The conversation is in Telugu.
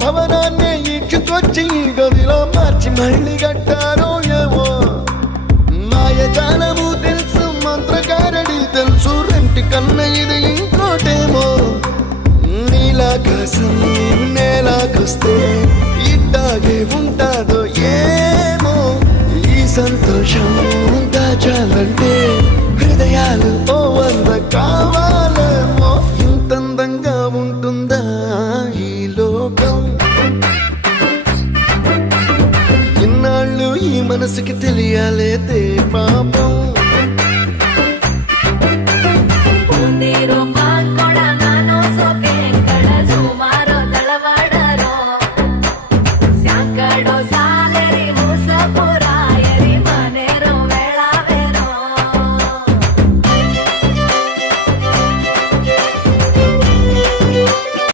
భవనాన్ని ఈడ్చుకొచ్చి ఈ గదిలో మార్చి మళ్ళీ కట్టారో ఏమో మాయజాలము తెలుసు మంత్రకారడి తెలుసు రెంటి కన్న ఇది ఇంకోటేమో నీలాకాశం నేలాకొస్తే ఇట్టాగే ఉంటాదో ఏమో ఈ సంతోషం దాచాలంటే హృదయాలు ఓ వంద కావాలేమో ఇంతందంగా ఉంటుందా ఈ లోకం ఇన్నాళ్ళు ఈ మనసుకి తెలియాలే